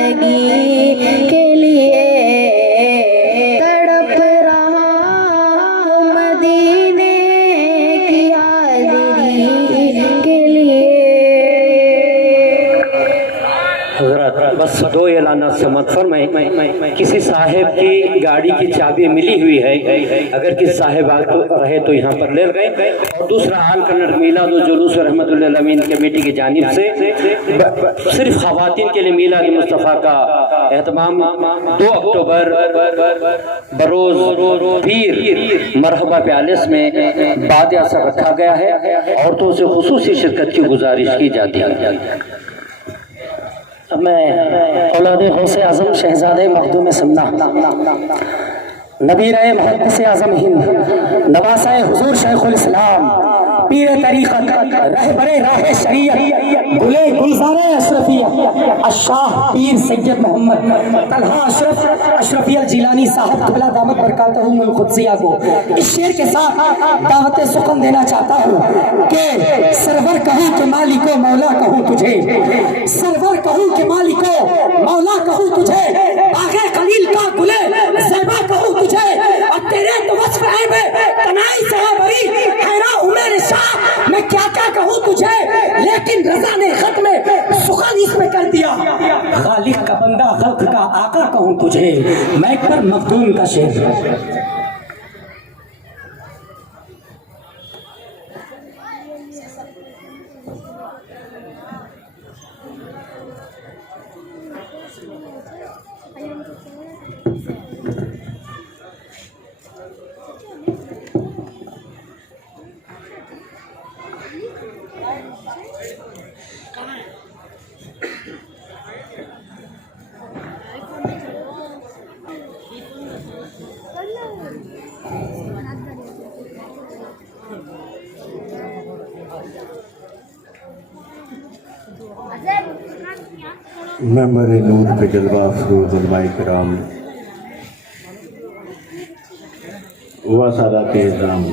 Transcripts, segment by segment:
जिंदगी के लिए तड़प रहा हूँ मदीने की हाज़िरी के लिए। हज़रत बस दो ऐलाना समझ फरमाएं। किसी साहिब की गाड़ी की चाबी मिली हुई है, अगर किसी साहिब आ तो रहे तो यहाँ पर ले गए। और दूसरा हाल कन्नड़ मीलाद व जुलूस रहमतुल्लाह अलमीन कमेटी की जानिब से सिर्फ खवातीन के लिए मीलाद मुस्तफ़ा का एहतमाम 2 अक्टूबर बरोज़ पीर मरहबा पैलेस में बाद असर रखा गया है। औरतों से खुसूसी शिरकत की गुजारिश की जाती है। अब मैं औलाद गौसे आज़म शहजादे मखदूम सुन्ना नबी रहे मुहद्दिस आज़म हिंद नवासाए हुजूर शेखुल इस्लाम पीर तरीक़त रहबरे राह शरीयत गुले गुलज़ारे अशरफियत अशाह पीर सैयद मोहम्मद तलहा अशरफी अल जिलानी साहब क़िबला दामत बरकातहुमुल क़ुद्सिया को इस शेर के साथ दावत सुखन देना चाहता हूँ कि सरवर कहूँ कि मालिको मौला कहूँ तुझे, सरवर कहूँ कि मालिको मौला कहूँ तुझे, आगे खलील का गुले ज़ैबा कहूँ तुझे, और तेरे तो वस्फ़ ऐबे तनाई से है बरी हैरा उमेर शाह, मैं क्या क्या कहूँ तुझे, लेकिन रज़ा ने खत में सुखन इसमें कर दिया। खालिक का बंदा खल्क का आका कहूँ तुझे, मैं पर मखदूम का शेर। मेंबर नूर पे जलवा अफरोज़ उलमाए किराम व सादात इज़्ज़ाम,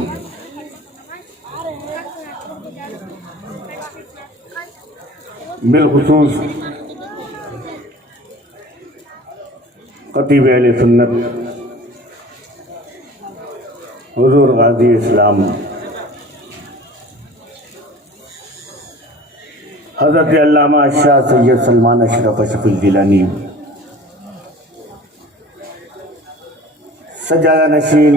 बिलखुसूस खतीब अहले सुन्नत हुज़ूर गाज़ी इस्लाम हज़रत अल्लामा शाह सैयद सलमान अशरफ अशरफुल जिलानी सज्जादा नशीन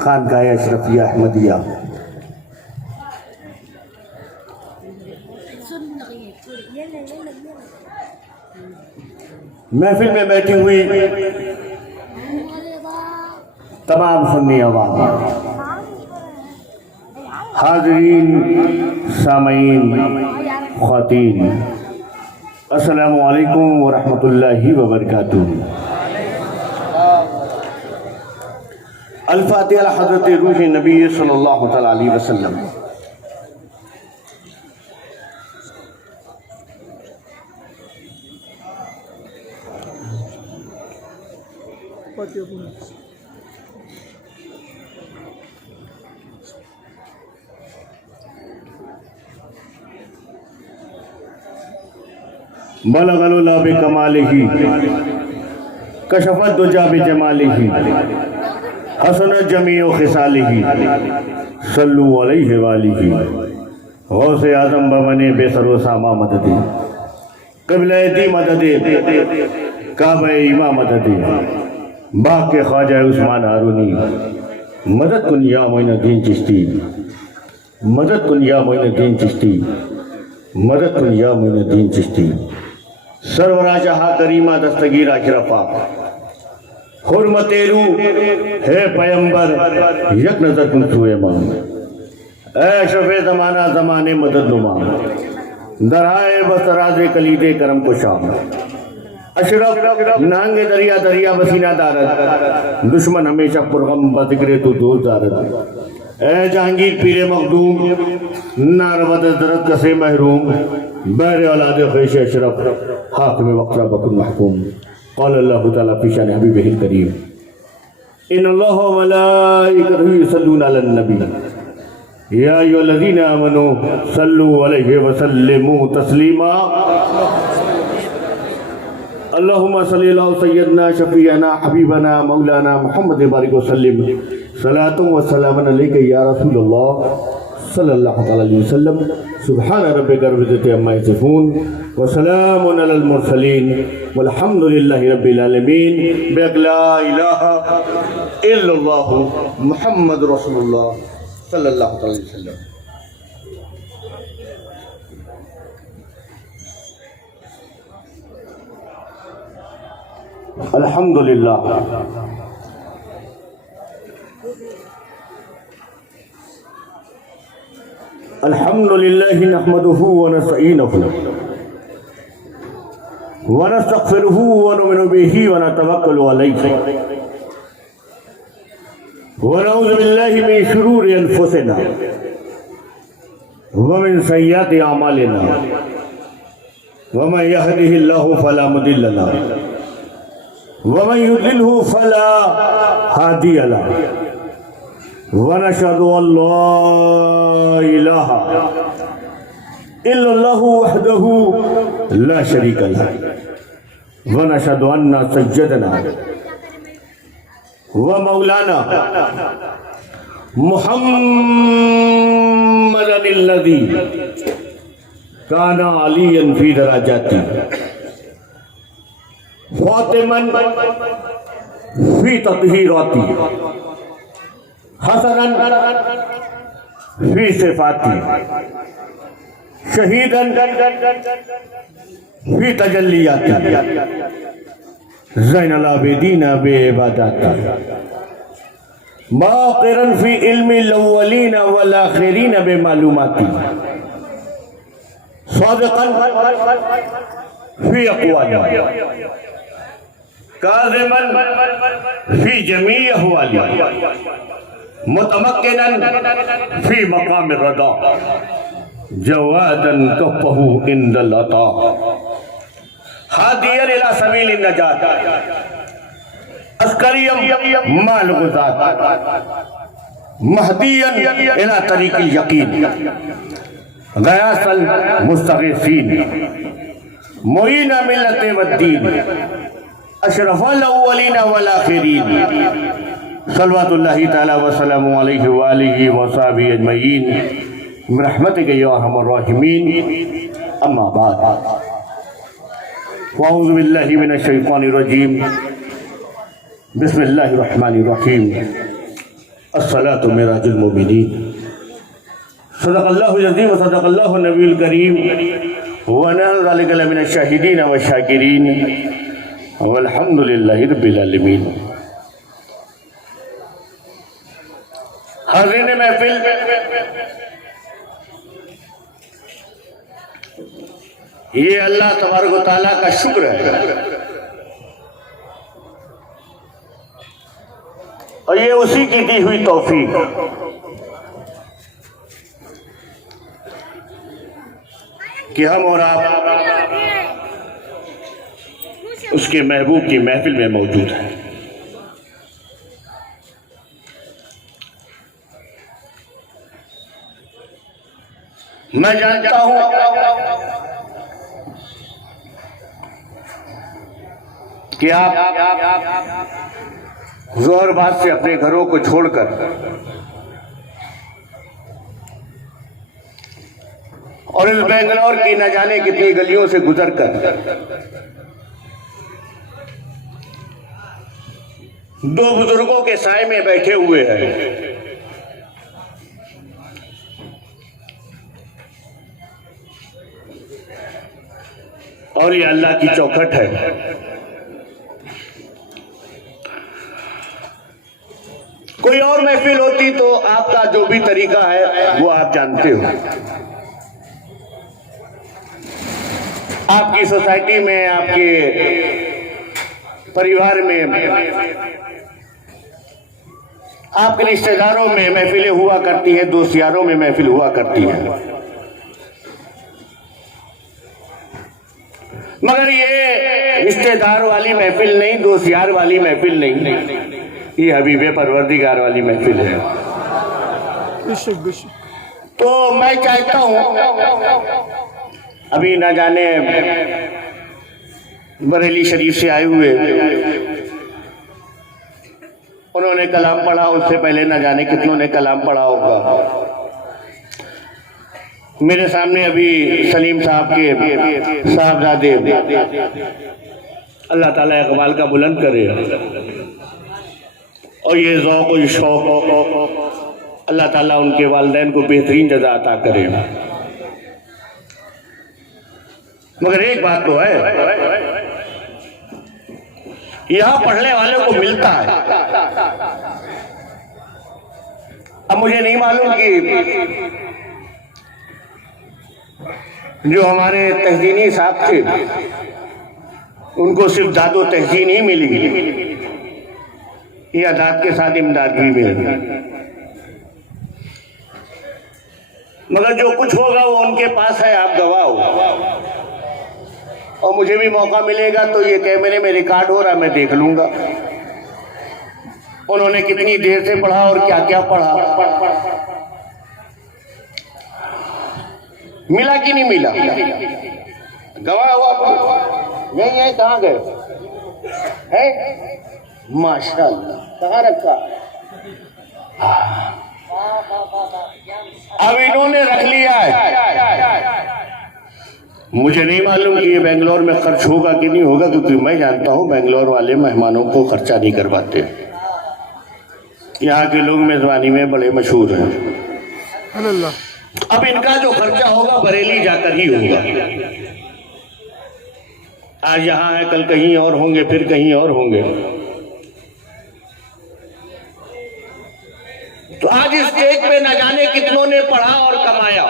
खानकाह अशरफिया अहमदिया, महफिल में बैठी हुई तमाम सुन्नी अवाम, हाज़रीन, सामईन, ख़वातीन, अस्सलामु अलैकुम व रहमतुल्लाहि व बरकातुहू। अल-फ़ातिहा अला हज़रत रूह नबी सल्लल्लाहु तआला अलैहि वसल्लम। बलगल उला बि कमालिही कशफत दुजा बि जमालिही हसनत जमीउ खिसालिही सल्लु अलैहि वालिही गौसे आज़म बमने बेसरो सामा मददी क़िबला दी मददी काबा इमा मददी बाक़ ख्वाजा उस्मान हारूनी मदद कुन या मोइनुद्दीन चिश्ती, मदद कुन या मोइनुद्दीन चिश्ती, मदद कुन या मोइनुद्दीन चिश्ती। सरवरा जहाँ करीमा दस्तगीर अशरफा हुर्मतेरू है पैगंबर यक नजर कुन सुए माम, ऐ अशरफे ज़माना ज़माने मदद नुमा दराए बसराज़े कलीदे करम को शाम। अशरफ नांगे दरिया दरिया वसीना दारत दुश्मन हमेशा पुरगम बज़िक्रे तू दोस्त दारत। ऐ जहांगीर पीरे मखदूम नारवत दरद कसे महरूम बैर औलाद ख़ैश अशरफ हाकिम वक़्रा बकुल महकूम। क़ाल अल्लाहु तआला फ़ी शान हबीबिहिल करीम इन्नल्लाह व मलाइकतहु युसल्लूना अलन नबी या अय्युहल्लज़ीना आमनू सल्लु अलैहि व सल्लिमू तस्लीमा। अल्लाहुम्मा सल्ली अला सय्यदना शफीअना हबीबना मौलाना मुहम्मद बारिक वसल्लिम सलातु व सलामन अलैका या रसूलल्लाह सल्लल्लाहु अलैहि वसल्लम सुब्हान रब्बिका रब्बिल इज्जति अम्मा यसिफून व सलामुन अलल मुरसलीन वल्हम्दुलिल्लाहि रब्बिल आलमीन बिला इलाहा इल्लल्लाह मुहम्मद रसूलुल्लाह सल्लल्लाहु अलैहि वसल्लम। अल्हम्दुलिल्लाह अल्हम्दुलिल्लाह नहमदुहु व नस्तईनुहु व नस्तगफिरुहु व नुमिनु बिही व नतवक्कलु अलैहि व नऊज़ु बिल्लाहि मिन शुरूरि अनफुसिना व मिन सय्यिआति अमालिना व मन यहदिहिल्लाहु फला मुदिल्ल लहु व मन युद्लिलहु फला हादिय लहु व नशहदु अल्ला इलाहा इल्लल्लाहु वहदहु ला शरीका लहु व नशहदु अन्ना सय्यदना व मौलाना मुहम्मदनिल्लज़ी काना अलियन फी दराजाती फातिमन फी तत्हीराती हसनन फी सिफाती शहीदन फी तजल्लियाती ज़ैनुल आबिदीन बेइबादती बाक़िरन फी इल्मिल अव्वलीन वल आखिरीन बेमालूमाती सादिक़न फी अक़वाली काज़िमन फी जमी अहवाली मुतमक्किनन फी मक़ाम रदा जवादन कफ़हु इंदल अता हादियन इला सबील नजात अस्करियम माल गुज़ात महदियन इला तरीक़िल यक़ीन गयासल मुस्तग़ीसीन मुईन मिल्लत वद्दीन अशरफुल अव्वलीन वल आखिरीन सल्लल्लाहु तआला व सल्लमु अलैहि व आलिहि व सहाबिहि अजमईन बिरहमतिका या अरहमर राहिमीन अम्मा बाद अऊज़ु बिल्लाहि मिनश शैतानिर रजीम बिस्मिल्लाहिर रहमानिर रहीम अस्सलातु मिराजुल मोमिनीन सदक़ल्लाहुल अज़ीम व सदक़ल्लाहु नबियुल करीम व नहनु ज़ालिका लमिनश शाहिदीन व शाकिरीन वल्हम्दुलिल्लाहि रब्बिल आलमीन। हाज़िरीन महफ़िल, ये अल्लाह तबारक व तआला का शुक्र है और ये उसी की दी हुई तौफीक कि हम और आप उसके महबूब की महफिल में मौजूद हैं। मैं जानता हूं कि आप ज़ोहर बाद से अपने घरों को छोड़कर और इस बेंगलोर की न जाने कितनी गलियों से गुजरकर दो बुजुर्गों के साए में बैठे हुए हैं। और ये अल्लाह की चौखट है। कोई और महफिल होती तो आपका जो भी तरीका है वो आप जानते हो। आपकी सोसाइटी में, आपके परिवार में, आपके रिश्तेदारों में महफिलें हुआ करती हैं, दोस्त यारों में महफिल हुआ करती है। मगर ये रिश्तेदार वाली महफिल नहीं, दोस्त यार वाली महफिल नहीं, ये हबीबे परवरदिगार वाली महफिल है। तो मैं चाहता हूं, अभी ना जाने बरेली शरीफ से आए हुए, उन्होंने कलाम पढ़ा। उससे पहले न जाने कितनों ने कलाम पढ़ा होगा। मेरे सामने अभी सलीम साहब के साहबजादे, अल्लाह ताला इकबाल का बुलंद करे, और ये ज़ौक़ और शौक़ अल्लाह ताला उनके वालिदैन को बेहतरीन जज़ा अता करे। मगर एक बात तो है, यहाँ पढ़ने वाले को मिलता है। अब मुझे नहीं मालूम कि जो हमारे तहजीनी साहब थे उनको सिर्फ दादो तहजीन ही मिली या दाद के साथ इमदाद भी मिली, मगर जो कुछ होगा वो उनके पास है, आप गवाह हो। और मुझे भी मौका मिलेगा तो ये कैमरे में रिकॉर्ड हो रहा, मैं देख लूंगा उन्होंने कितनी देर से पढ़ा और क्या क्या पढ़ा, मिला कि नहीं मिला। गवाह हुआ यही है, कहाँ गए है? माशाअल्लाह, कहाँ रखा? अब इन्होंने रख लिया है। मुझे नहीं मालूम कि ये बेंगलोर में खर्च होगा कि नहीं होगा, क्योंकि मैं जानता हूँ बेंगलोर वाले मेहमानों को खर्चा नहीं करवाते। यहाँ के लोग मेजबानी में बड़े मशहूर हैं। अब इनका जो खर्चा होगा बरेली जाकर ही होगा। आज यहाँ है, कल कहीं और होंगे, फिर कहीं और होंगे। तो आज इस स्टेज पे न जाने कितनों ने पढ़ा और कमाया।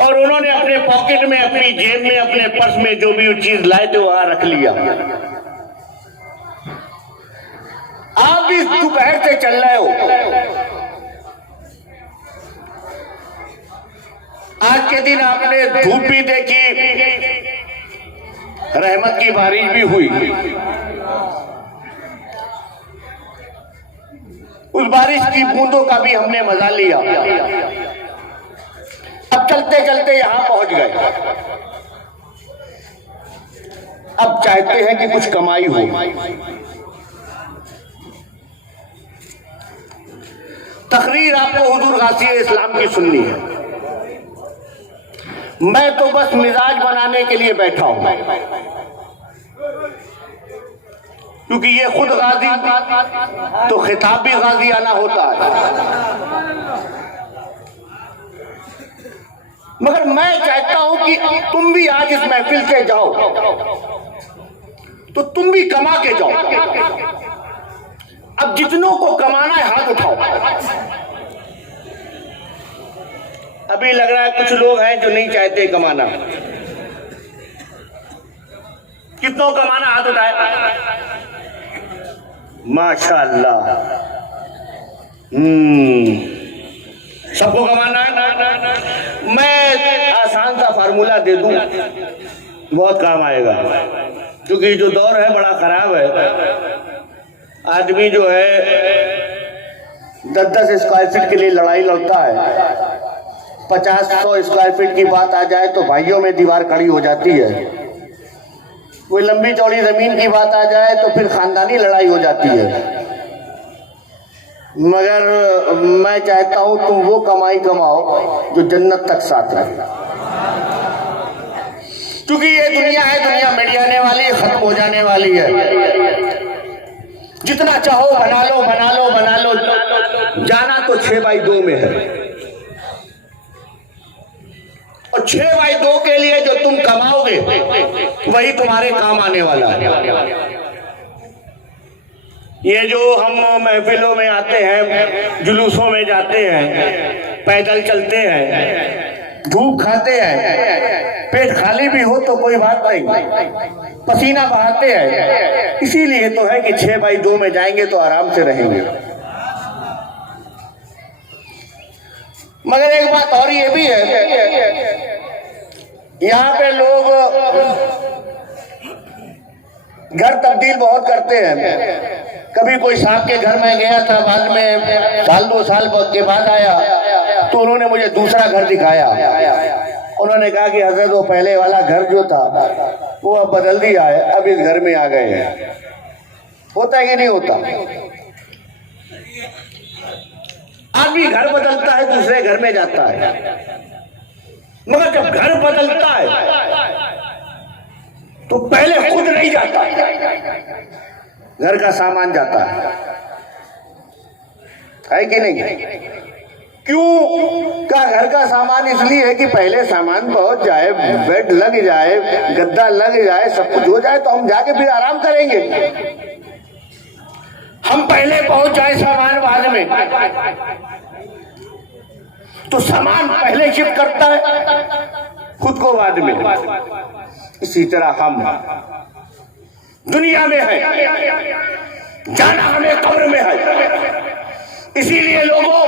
और उन्होंने अपने पॉकेट में, अपनी जेब में, अपने पर्स में जो भी चीज लाए थे वहां रख लिया। आप इस दोपहर से चल रहे हो, आज के दिन आपने धूप भी देखी, रहमत की बारिश भी हुई। उस बारिश की बूंदों का भी हमने मजा लिया। अब चलते चलते यहां पहुंच गए। अब चाहते हैं कि कुछ कमाई हो। तकरीर आपको हुजूर गाज़ी इस्लाम की सुननी है। मैं तो बस मिजाज बनाने के लिए बैठा हूं, क्योंकि ये खुद गाजी तो खिताब भी गाजी आना होता है। मगर मैं चाहता हूं कि तुम भी आज इस महफिल से जाओ तो तुम भी कमा के जाओ। अब जितनों को कमाना है हाथ उठाओ। अभी लग रहा है कुछ लोग हैं जो नहीं चाहते कमाना। कितनों कमाना हाथ उठाए? माशाअल्लाह, सबको कमाना है। मैं आसान सा फार्मूला दे दूं, बहुत काम आएगा, क्योंकि जो दौर है बड़ा खराब है। आदमी जो है 10-10 स्क्वायर फीट के लिए लड़ाई लड़ता है। 50-100 स्क्वायर फीट की बात आ जाए तो भाइयों में दीवार खड़ी हो जाती है। कोई लंबी चौड़ी जमीन की बात आ जाए तो फिर खानदानी लड़ाई हो जाती है। मगर मैं चाहता हूं तुम वो कमाई कमाओ जो जन्नत तक साथ रहे, क्योंकि ये दुनिया है, दुनिया मिट जाने वाली है, खत्म हो जाने वाली है। जितना चाहो बना लो, बना लो, बना लो। जाना तो 6x2 में है, और 6x2 के लिए जो तुम कमाओगे वही तुम्हारे काम आने वाला है। ये जो हम महफिलों में आते हैं, जुलूसों में जाते हैं, पैदल चलते हैं, धूप खाते हैं, पेट खाली भी हो तो कोई बात नहीं, पसीना बहाते हैं, इसीलिए तो है कि 6x2 में जाएंगे तो आराम से रहेंगे। मगर एक बात और ये भी है, यहाँ पे लोग घर तब्दील बहुत करते हैं। कभी कोई साहब के घर में गया था, बाद में 1-2 साल के बाद आया तो उन्होंने मुझे दूसरा घर दिखाया। उन्होंने कहा कि हजरत वो पहले वाला घर जो था वो अब बदल दिया है, अब इस घर में आ गए हैं। होता है कि नहीं होता? आदमी घर बदलता है, दूसरे घर में जाता है, मगर जब घर बदलता है तो पहले खुद नहीं जाता, घर का सामान जाता है कि नहीं? क्यों का घर का सामान इसलिए है कि पहले सामान पहुंच जाए, बेड लग जाए, गद्दा लग जाए, सब कुछ हो जाए तो हम जाके फिर आराम करेंगे। हम पहले पहुंच जाए, सामान बाद में, तो सामान पहले शिफ्ट करता है, खुद को बाद में। इसी तरह हम दुनिया में है, जाना हमें कब्र में है। इसीलिए लोगों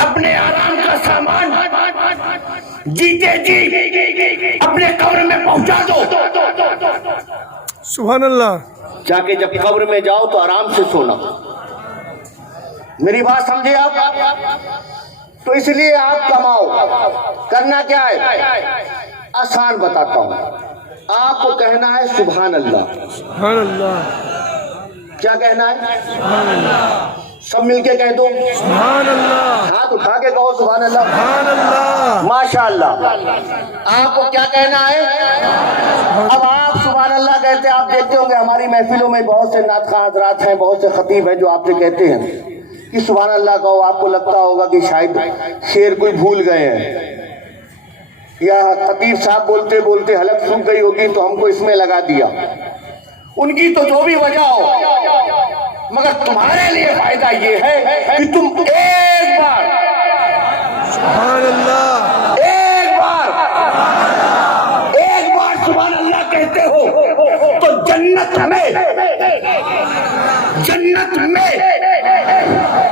अपने आराम का सामान जीते जी अपने कब्र में पहुंचा दो। सुभान अल्लाह। जाके जब कब्र में जाओ तो आराम से सोना। मेरी बात समझे आप? तो इसलिए आप कमाओ। करना क्या है? आसान बताता हूं। आपको कहना है सुभान अल्लाह। सुभान अल्लाह। क्या कहना है? सुभान अल्लाह। सब मिलके कह दो सुभान अल्लाह। हाथ उठा के कहो सुभान अल्लाह। सुभान अल्लाह। माशाअल्लाह। आपको क्या कहना है? अब आप सुभान अल्लाह कहते हैं, आप देखते होंगे हमारी महफिलों में बहुत से नातखां हज़रात हैं, बहुत से खतीब हैं जो आपसे कहते हैं कि सुभान अल्लाह कहो। आपको लगता होगा कि शायद शेर कोई भूल गए हैं, या खतीब साहब बोलते बोलते हलक सूख गई होगी तो हमको इसमें लगा दिया। उनकी तो जो भी वजह हो, मगर तुम्हारे लिए फायदा ये है कि तुम एक बार सुभान अल्लाह, एक बार सुभान अल्लाह कहते हो तो जन्नत में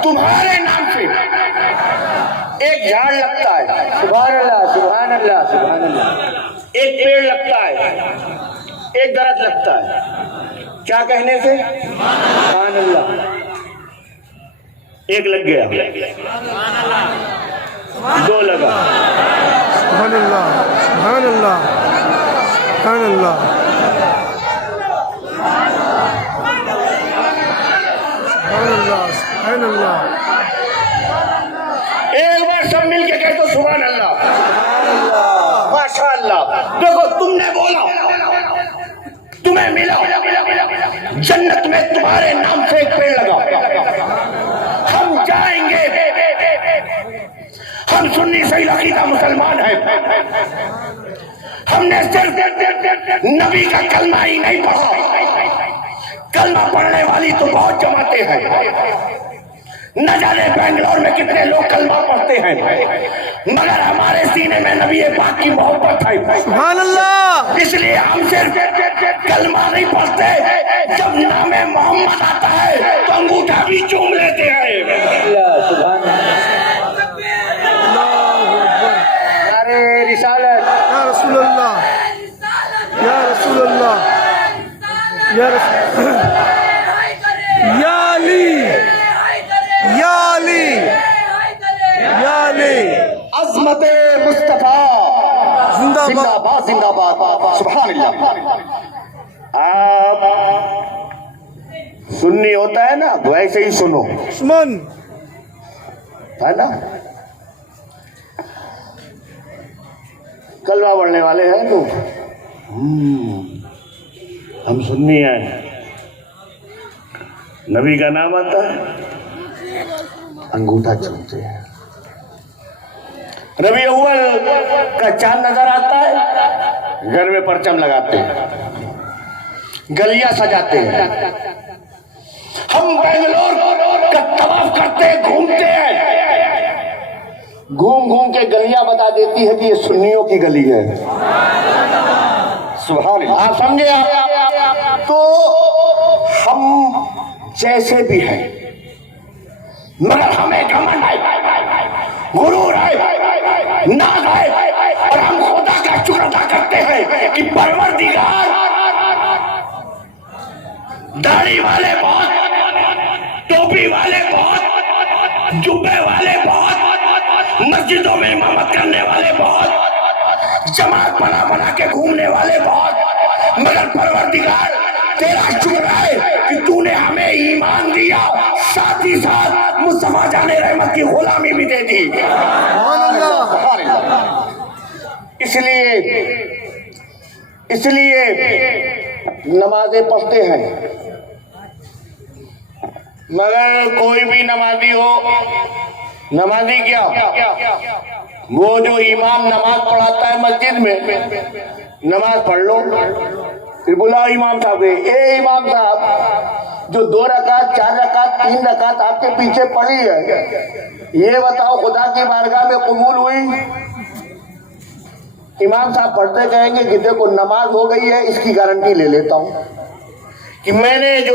तुम्हारे नाम से एक झाड़ लगता है। सुभान अल्लाह, सुभान अल्लाह, सुभान अल्लाह। एक पेड़ लगता है, एक दरख्त लगता है। क्या कहने से? सुभान अल्लाह। एक लग गया, दो लगा, सुभान अल्लाह, सुभान अल्लाह, सुभान अल्लाह, सुभान अल्लाह, सुभान अल्लाह। एक बार सब मिलके कह दो सुभान अल्लाह, माशाअल्लाह। देखो तुमने बोला, तुम्हें मिला, जन्नत में तुम्हारे नाम से एक पेड़ लगा। हम जाएंगे, हम सुन्नी सही अकीदा मुसलमान हैं, हमने सिर्फ नबी का कलमा ही नहीं पढ़ा। कलमा पढ़ने वाली तो बहुत जमाते हैं, न जाने बेंगलोर में कितने लोग कलमा पढ़ते हैं, मगर हमारे सीने में नबी पाक की मोहब्बत है। सुभान अल्लाह। इसलिए हम सिर्फ कलमा नहीं पढ़ते, जब नामे मोहम्मद आता है तो अंगूठा भी चूम लेते हैं। अरे रिसालत, या रसूल अल्लाह, या रसूल अल्लाह, या या अली, या अली, या अली। अज़मत मुस्तफा जिंदाबाद, जिंदाबाद, जिंदाबाद, सुभान अल्लाह। आप सुन्नी होता है ना, वैसे ही सुनो, दुश्मन है ना। कलमा पढ़ने वाले हैं तो हम सुन्नी हैं, नबी का नाम आता है, अंगूठा चूमते हैं। रबी अव्वल का चांद नजर आता है, घर में परचम लगाते हैं, गलियां सजाते हैं। हम बेंगलोर का तवाफ करते हैं, घूमते हैं, घूम घूम के गलियां बता देती है कि ये सुन्नियों की गली है। सुभान अल्लाह। आप समझे? आप तो हम जैसे भी हैं, मगर हमें घमंड है, गुरूर है, नाज है, और हम खुदा का शुक्र अदा करते हैं कि परवरदिगार दाढ़ी वाले बहुत, टोपी वाले बहुत, जुब्बे वाले बहुत, मस्जिदों में इमामत करने वाले बहुत, जमात बना बना के घूमने वाले बहुत, मगर परवरदिगार तेरा शुक्र है कि तूने हमें ईमान दिया, साथ ही साथ मुस्तफा जाने रहमत की गुलामी भी दे दी। इसलिए नमाजें पढ़ते हैं, मगर कोई भी नमाजी हो, नमाजी क्या, वो जो इमाम नमाज पढ़ाता है मस्जिद में, नमाज पढ़ लो, फिर बुलाओ इमाम साहब, ए इमाम साहब जो 2 रकात 4 रकात 3 रकात आपके पीछे पड़ी है, ये बताओ खुदा की बारगाह में कबूल हुई? इमाम साहब पढ़ते कहेंगे कि देखो नमाज हो गई है, इसकी गारंटी ले लेता हूँ कि मैंने जो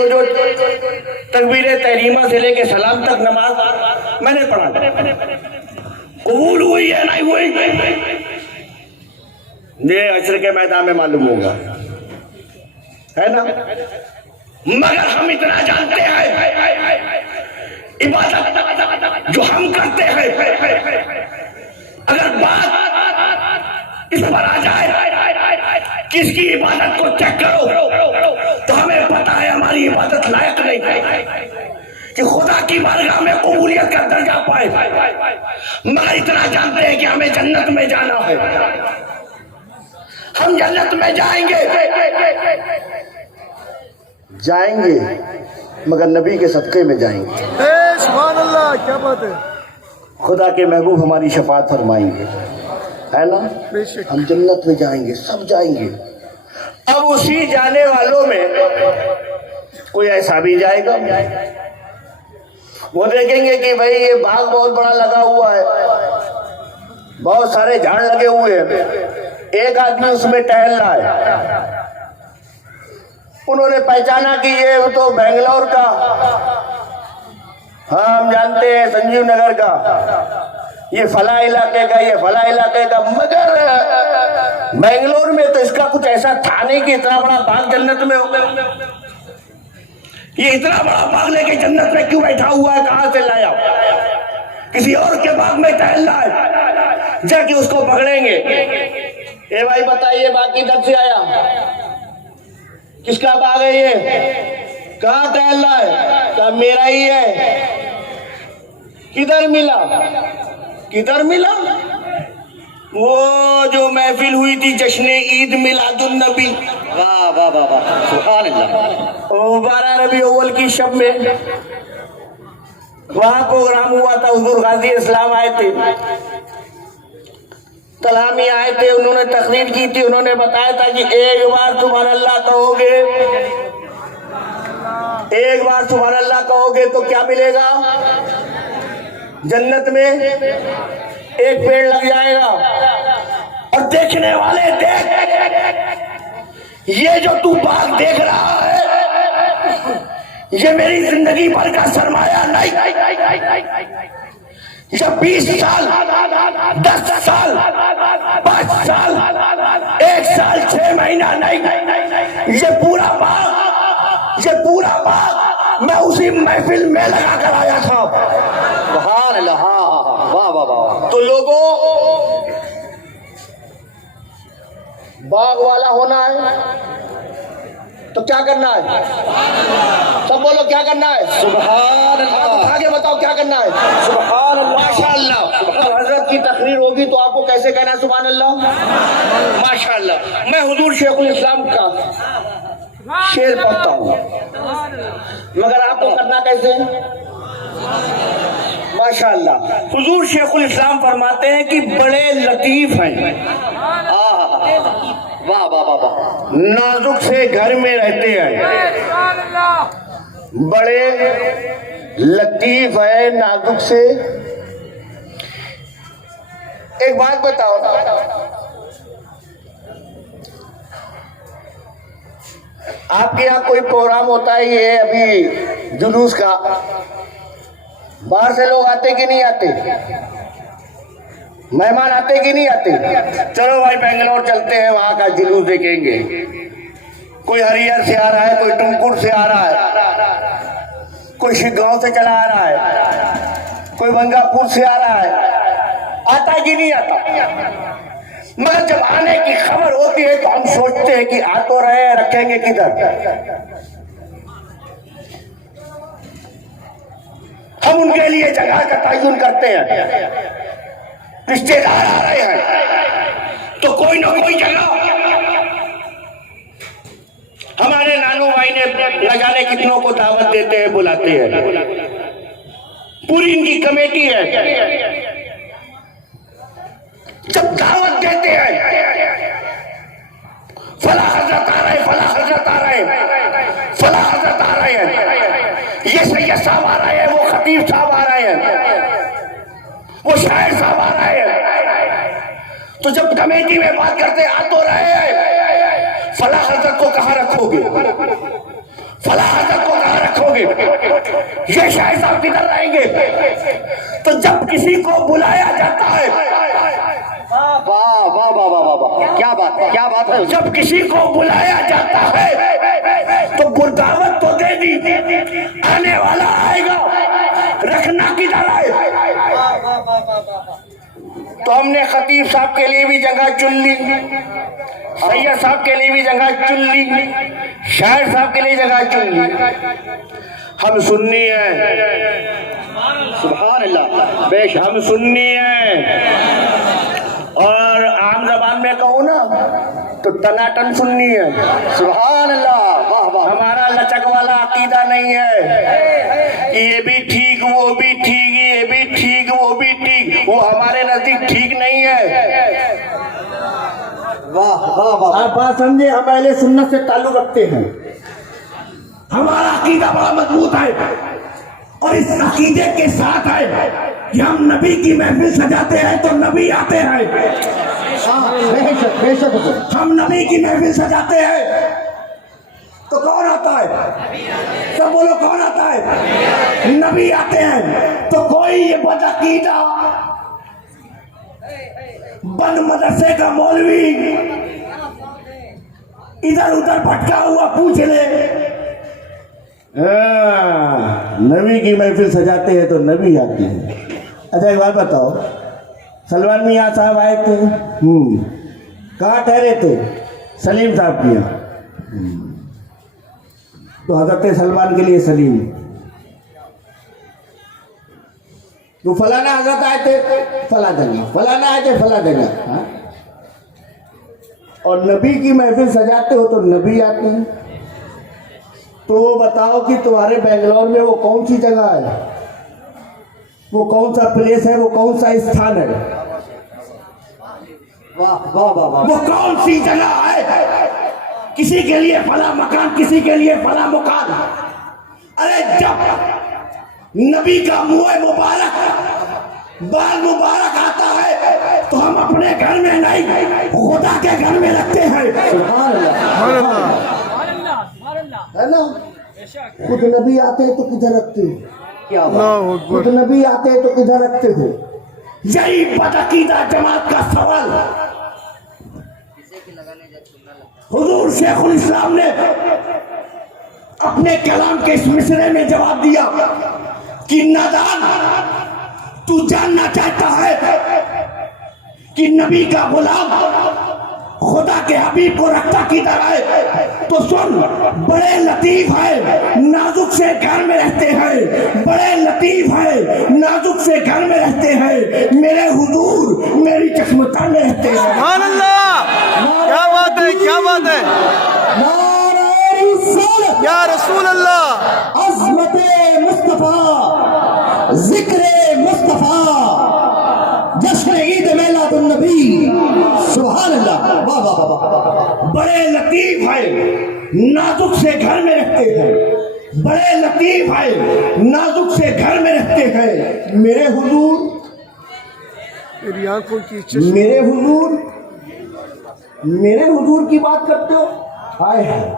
तकबीर तहरीमा से लेके सलाम तक नमाज मैंने पढ़ा, कबूल हुई है नहीं हुई ये अशर के मैदान में मालूम होगा, है ना। मगर हम इतना जानते हैं, इबादत जो हम करते हैं, अगर बात इस पर आ जाए किसकी इबादत को चेक करो तो हमें पता है हमारी इबादत लायक नहीं कि खुदा की बारगाह में कबूलियत का दर्जा पाए। मगर इतना जानते हैं कि हमें जन्नत में जाना है, हम जन्नत में जाएंगे मगर नबी के सदक़े में जाएंगे। सुभान अल्लाह, क्या बात है। खुदा के महबूब हमारी शफाअत फरमाएंगे, है ना। हम जन्नत में जाएंगे, सब जाएंगे। अब उसी जाने वालों में कोई ऐसा भी जाएगा, वो देखेंगे कि भाई ये बाग बहुत बड़ा लगा हुआ है, बहुत सारे झाड़ लगे हुए हैं, एक आदमी उसमें टहल रहा है। उन्होंने पहचाना कि ये तो बेंगलोर का, हाँ हम जानते हैं संजीव नगर का, ये फला इलाके का, ये फला इलाके का, मगर बेंगलोर में तो इसका कुछ ऐसा था नहीं कि इतना बड़ा बाग जन्नत में हो। ये इतना बड़ा बाग लेके जन्नत में क्यों बैठा हुआ है, कहां से लाया? किसी और के बाग में टहल रहा है, जाके उसको पकड़ेंगे। ए भाई बताइए बाग किधर से आया, किसका बाग है ये, कहां टहल रहा है? क्या मेरा ही है? किधर मिला? वो जो महफिल हुई थी जश्न ईद मिलादुन नबी, वाह वाह वाह वाह, सुभान अल्लाह। ओ 12 रबी अव्वल की शब में वहां प्रोग्राम हुआ था, हुजूर गाजी इस्लाम आए थे, कलामी आए थे, उन्होंने तकरीर की थी, उन्होंने बताया था कि एक बार सुभान अल्लाह कहोगे, एक बार सुभान अल्लाह कहोगे तो क्या मिलेगा? जन्नत में एक पेड़ लग जाएगा। और देखने वाले देख, ये जो तू बाग देख रहा है, ये मेरी जिंदगी भर का सरमाया नहीं। ये 20 साल 10 साल 5 साल 1 साल 6 महीना नहीं, ये पूरा बाग मैं उसी महफिल में लगा कर आया था। सुभान अल्लाह, वाह वाह वाह। तो लोगों, बाग वाला होना है तो क्या करना है? सब बोलो क्या करना है? सुभान अल्लाह। आगे बताओ क्या करना है? सुभान अल्लाह, माशाअल्लाह। हजरत की तकरीर होगी तो आपको कैसे कहना है सुभान अल्लाह, माशाअल्लाह। मैं हुजूर शेखुल इस्लाम का शेर पढ़ता हूँ, मगर आपको करना कैसे? माशाअल्लाह। हुजूर शेखुल इस्लाम फरमाते हैं कि बड़े लतीफ हैं, वाह वाह वाह वाह, नाजुक से घर में रहते हैं, बड़े लतीफ है, नाजुक से। एक बात बताओ, आपके यहाँ कोई प्रोग्राम होता है, ये अभी जुलूस का, बाहर से लोग आते कि नहीं आते? मेहमान आते कि नहीं आते? चलो भाई बेंगलोर चलते हैं, वहां का जुलूस देखेंगे। कोई हरियर से आ रहा है, कोई टुमकुर से आ रहा है, कोई शिगांव से चला आ रहा है, कोई बंगापुर से आ रहा है। आता कि नहीं आता? मगर जब आने की खबर होती है तो हम सोचते हैं कि आ तो रहे, रखेंगे किधर? हम उनके लिए जगह का तयन करते हैं। रिश्तेदार आ रहे हैं तो कोई ना कोई जगह, हमारे नानू भाई ने न जाने कितनों को दावत देते हैं, बुलाते हैं, पूरी इनकी कमेटी है। जब दावत देते हैं, फला हजरत आ रहे, फला हजरत आ रहे, फला हजरत आ रहे हैं, ये सैयद साहब आ रहे हैं, वो खतीब साहब आ रहे हैं, वो शायर साहब आ रहे हैं। तो जब कमेटी में बात करते आ तो रहे हैं, फला हजरत को कहाँ रखोगे, फला हजरत को कहाँ रखोगे, ये शायर साहब किधर रहेंगे? तो जब किसी को बुलाया जाता है, वाह वाह वाह वाह वाह, क्या बात है, क्या बात है। जब किसी को बुलाया जाता है तो गुरदावत तो दे दी, आने वाला आएगा, रखना किधर आए? तो हमने खतीब साहब के लिए भी जगह चुन ली, सैयद साहब के लिए भी जगह चुन ली, शायर साहब के लिए जगह चुन ली। हम सुन्नी हैं, सुभान अल्लाह, बेश हम सुन्नी हैं, और आम जबान में कहूँ ना तो तनाटन सुन्नी है। सुभान अल्लाह, वाह वाह। हमारा लचक वाला अकीदा नहीं है, ये भी ठीक, वो भी ठीक, ये भी ठीक, वो भी ठीक, वो हमारे नजदीक ठीक नहीं है। वाह वाह वाह, आप बात समझे। हम अहले सुन्नत से ताल्लुक रखते हैं, हमारा अकीदा बड़ा मजबूत है, और इस अकीदे के साथ है कि हम नबी की महफिल सजाते हैं तो नबी आते हैं। बेशक बेशक, हम नबी की महफिल सजाते हैं तो कौन आता है? सब बोलो, कौन आता है? नबी आते हैं। तो कोई ये बदअकीदा बंद मदरसे का मौलवी इधर उधर भटका हुआ पूछ ले, नबी की महफिल सजाते हैं तो नबी आते हैं। अच्छा एक बात बताओ, सलमान मियाँ साहब आए थे, कहाँ ठहरे थे? सलीम साहब के यहाँ। तो हजरत सलमान के लिए सलीम, तो फलाना हजरत आए थे फला जगह, फलाना आए थे फला जगह, और नबी की महफिल सजाते हो तो नबी आते हैं। तो वो बताओ कि तुम्हारे बेंगलोर में वो कौन सी जगह है, वो कौन सा प्लेस है, वो कौन सा स्थान है? वाह वाह वाह वाह, वो कौन सी जगह है? किसी के लिए फला मकान, किसी के लिए फला मकान। अरे जब नबी का मुंह मुबारक, बाल मुबारक आता है तो हम अपने घर में नहीं, खुदा के घर में रखते हैं। है ना? खुद नबी आते हैं तो किधर रखते हो? क्या बात, खुद नबी आते हैं तो किधर रखते हो? यही बदअकीदा जमात का सवाल हुजूर शेखुल इस्लाम ने अपने कलाम के इस मिसरे में जवाब दिया कि नादान, तू जानना चाहता है कि नबी का गुलाम खुदा के हबीब को रखता किधर है? तो सुन, बड़े लतीफ है, नाजुक से घर में रहते हैं, बड़े लतीफ है, नाजुक से घर में रहते हैं, मेरे हुजूर मेरी चश्मता में रहते हैं। सुभान अल्लाह, क्या बात है, क्या बात है, या रसूल अल्लाह, अज़मते मुस्तफा, जिक्रे मुस्तफा, जश्न ईद मिलादुन नबी। सुभान अल्लाह, वाह वाह वाह। बड़े लतीफ है, नाजुक से घर में रखते हैं, बड़े लतीफ है, नाजुक से घर में रखते हैं, मेरे हुजूर, मेरी आंखों की चश्म, मेरे हुजूर की बात करते हो? हाय हाय,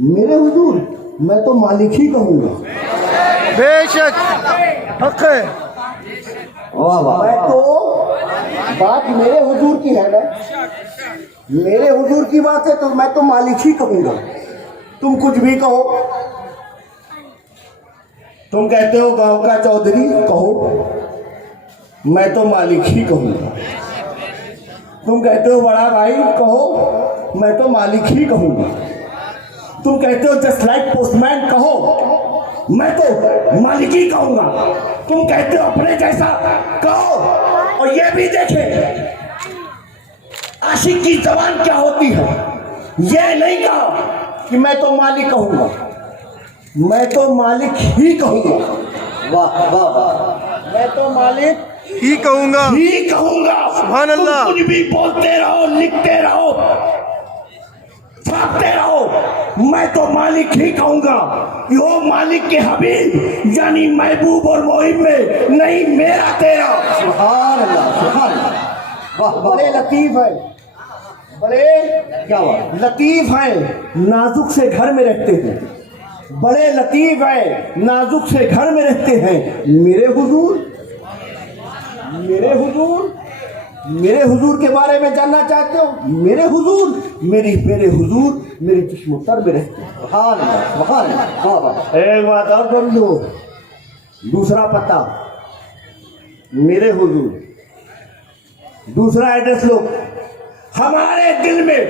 मेरे हुजूर, मैं तो मालिक ही कहूँगा। बेशक हक है। वाह वाह, मैं तो बात मेरे हुजूर की है ना, मेरे हुजूर की बात है तो मैं तो मालिक ही कहूँगा। तुम कुछ भी कहो, तुम कहते हो गांव का चौधरी, कहो, मैं तो मालिक ही कहूँगा। तुम कहते हो बड़ा भाई कहो, मैं तो मालिक ही कहूँगा। तुम कहते हो जस्ट लाइक पोस्टमैन कहो, मैं तो मालिक ही कहूँगा। तुम कहते हो अपने जैसा कहो। और ये भी देखे आशिक की जबान क्या होती है। ये नहीं कहा कि मैं तो मालिक कहूँगा, मैं तो मालिक ही कहूँगा। वाह वाह वाह, मैं तो मालिक ही कहूंगा। ही कहूँगा। सुभान अल्लाह। तुम कुछ भी बोलते रहो, लिखते रहो, छापते रहो, मैं तो मालिक ही कहूँगा। यो मालिक के हबीब यानी महबूब और मोहिब में नहीं मेरा तेरा। सुभान अल्लाह, सुभान अल्लाह। वाह, बड़े लतीफ है, बड़े क्या बात लतीफ हैं, नाजुक से घर में रहते हैं। बड़े लतीफ हैं, नाजुक से घर में रहते हैं। मेरे हुजूर, मेरे हुजूर, मेरे हुजूर के बारे में जानना चाहते हो? मेरे हुजूर, मेरे हुजूर मेरी जिस्म-ओ-तर में रहते हैं। सुभान अल्लाह, सुभान अल्लाह, वाह वाह। एक बात और कर लो, दूसरा पता मेरे हुजूर, दूसरा एड्रेस लो, हमारे दिल में।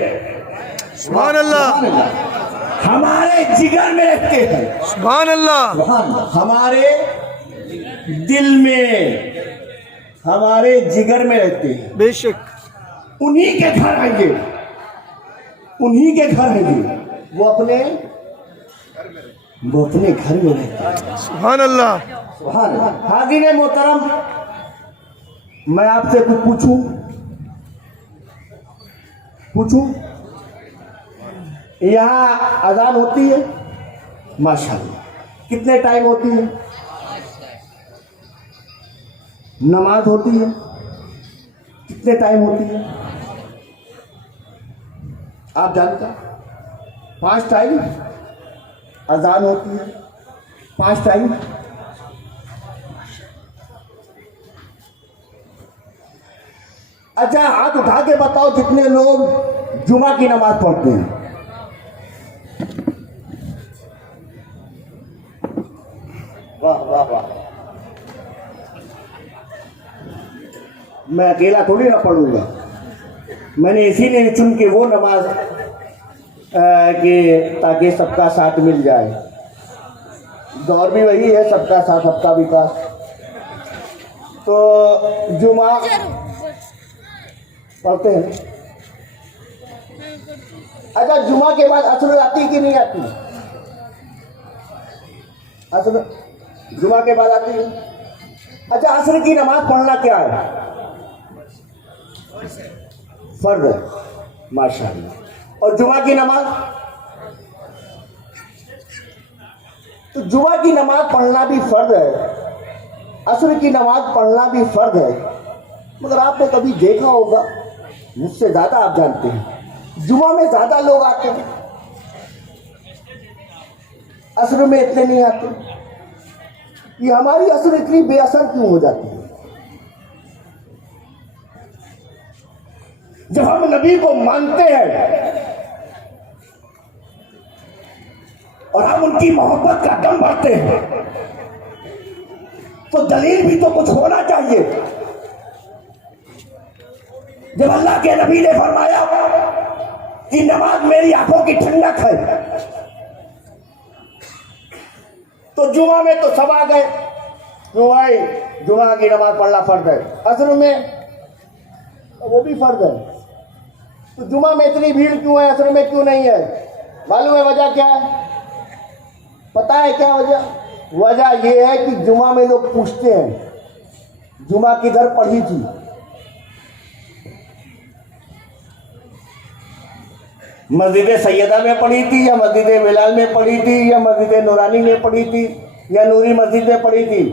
सुभान अल्लाह, हमारे जिगर में रहते हैं। सुभान अल्लाह, हमारे दिल में, हमारे जिगर में रहते हैं। बेशक उन्हीं के घर आएंगे, उन्हीं के घर आएंगे। वो अपने घर में रहते हैं। सुभान अल्लाह। सुभान अल्लाह। हाज़िर मोहतरम, मैं आपसे कुछ पूछूं? यहाँ अजान होती है माशाअल्लाह, कितने टाइम होती है? नमाज होती है कितने टाइम होती है? आप जानते हैं? 5 टाइम अजान होती है, 5 टाइम। अच्छा, हाथ उठा के बताओ जितने लोग जुमा की नमाज पढ़ते हैं। वाह वाह वाह। मैं अकेला थोड़ी ना पढ़ूंगा। मैंने इसीलिए चुन के वो नमाज कि ताकि सबका साथ मिल जाए। दौर भी वही है, सबका साथ सबका विकास। तो जुमा पढ़ते हैं। अच्छा, जुमा के बाद असर आती कि नहीं आती? असर जुमा के बाद आती है। अच्छा, असर की नमाज पढ़ना क्या है? फर्ज है, माशाअल्लाह। और जुमा की नमाज, तो जुमा की नमाज पढ़ना भी फर्ज है, असर की नमाज पढ़ना भी फर्ज है। मगर आपने कभी देखा होगा, मुझसे ज्यादा आप जानते हैं, जुमा में ज्यादा लोग आते हैं, असर में इतने नहीं आते। ये हमारी असर इतनी बेअसर क्यों हो जाती है? जब हम नबी को मानते हैं और हम उनकी मोहब्बत का दम भरते हैं, तो दलील भी तो कुछ होना चाहिए। जब अल्लाह के नबी ने फरमाया कि नमाज मेरी आंखों की ठंडक है, तो जुमा में तो सब आ गए। क्यों भाई? जुमा की नमाज पढ़ना फर्ज है, असर में वो भी फर्ज है। तो जुमा में इतनी भीड़ क्यों है, असर में क्यों नहीं है? मालूम है वजह क्या है? पता है क्या वजह? वजह यह है कि जुमा में लोग पूछते हैं, जुमा किधर पढ़ी थी? मस्जिद सैयदा में पढ़ी थी, या मस्जिद बिलाल में पढ़ी थी, या मस्जिद नूरानी में पढ़ी थी, या नूरी मस्जिद में पढ़ी थी?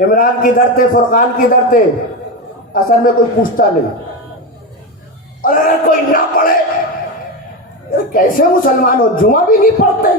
इमरान किधर थे, फुरकान किधर थे? असर में कोई पूछता नहीं। और अगर कोई ना पढ़े, कैसे मुसलमान हो, जुमा भी नहीं पढ़ते?